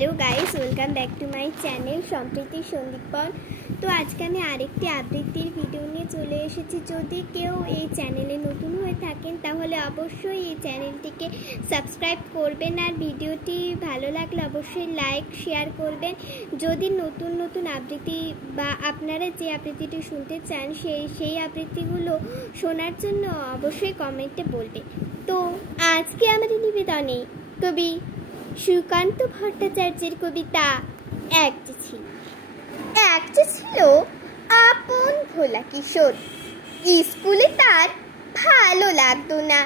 Hello guys, welcome back to my channel সম্প্রীতি সন্দীপন। তো আজকে আমি আরেকটি আবৃত্তির ভিডিও নিয়ে চলে এসেছি। যদি কেউ এই চ্যানেলে নতুন হয়ে থাকেন তাহলে অবশ্যই এই চ্যানেলটিকে সাবস্ক্রাইব করবেন, আর ভিডিওটি ভালো লাগলে অবশ্যই লাইক শেয়ার করবেন। যদি নতুন নতুন আবৃত্তি বা আপনারা যে আবৃত্তিটি শুনতে চান সেই আবৃত্তিগুলো শোনার জন্য অবশ্যই কমেন্টে বলবেন। তো আজকে আমাদের নিবেদনে কবি সুকান্ত ভট্টাচার্যের কবিতা এক যে ছিল আপন ভোলা কিশোর। স্কুলে তার ভালো লাগতো না,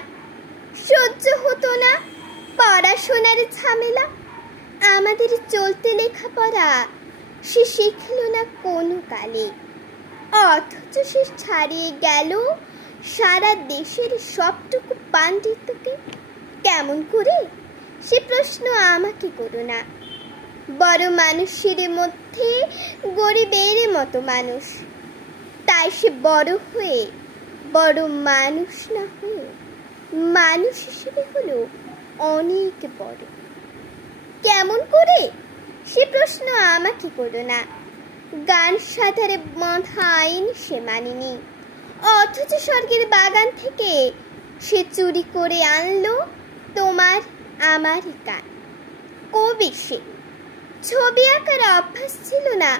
সহ্য হতো না পড়াশোনার ঝামেলা। আমাদের চলতে লেখাপড়া সে শিখল না কোনো কালে, অথচ সে ছাড়িয়ে গেল সারা দেশের সবটুকু পাণ্ডিত্যকে। কেমন করে সে প্রশ্ন আমাকে করো না। বড় মানুষের মধ্যে গরিবের মতো মানুষ, তাই সে বড় হয়ে বড় মানুষ না হয়ে মানুষ হিসেবে হলো অনেক বড়। কেমন করে সে প্রশ্ন আমাকে করো না। গান সাধারে বাঁধা আইন সে মানেনি, অথচ স্বর্গের বাগান থেকে সে চুরি করে আনলো তোমার আমার গান। কবি সে, ছবি আঁকার অভ্যাস ছিল না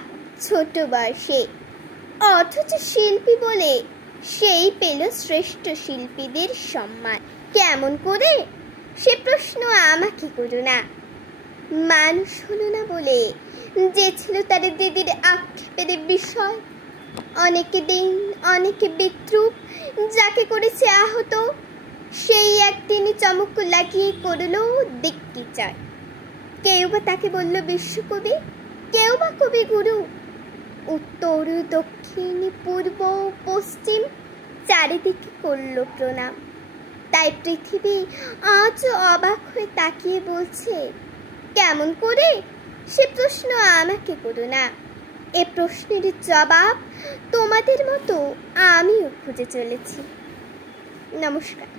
ছোট বয়সে, অথচ শিল্পী বলে সেই পেল শ্রেষ্ঠ শিল্পীদের সম্মান। কেমন করে সে প্রশ্ন আমাকে করো না। মানুষ হলো না বলে যে ছিল তার দিদির আক্ষেপের বিষয়। অনেকে দিন অনেকে বিদ্রুপ যাকে করেছে আহত, সেই একদিনই চমক লাগিয়ে করলো দিক্কি চায়। কেউ বা তাকে বলল বিশ্বকবি, কেউ বা কবি গুরু। উত্তর দক্ষিণ পূর্ব পশ্চিম চারিদিকে করল প্রণাম। তাই পৃথিবী আজ অবাক হয়ে তাকিয়ে বলছে, কেমন করে সে প্রশ্ন আমাকে করো না। এ প্রশ্নের জবাব তোমাদের মতো আমিও খুঁজে চলেছি। নমস্কার।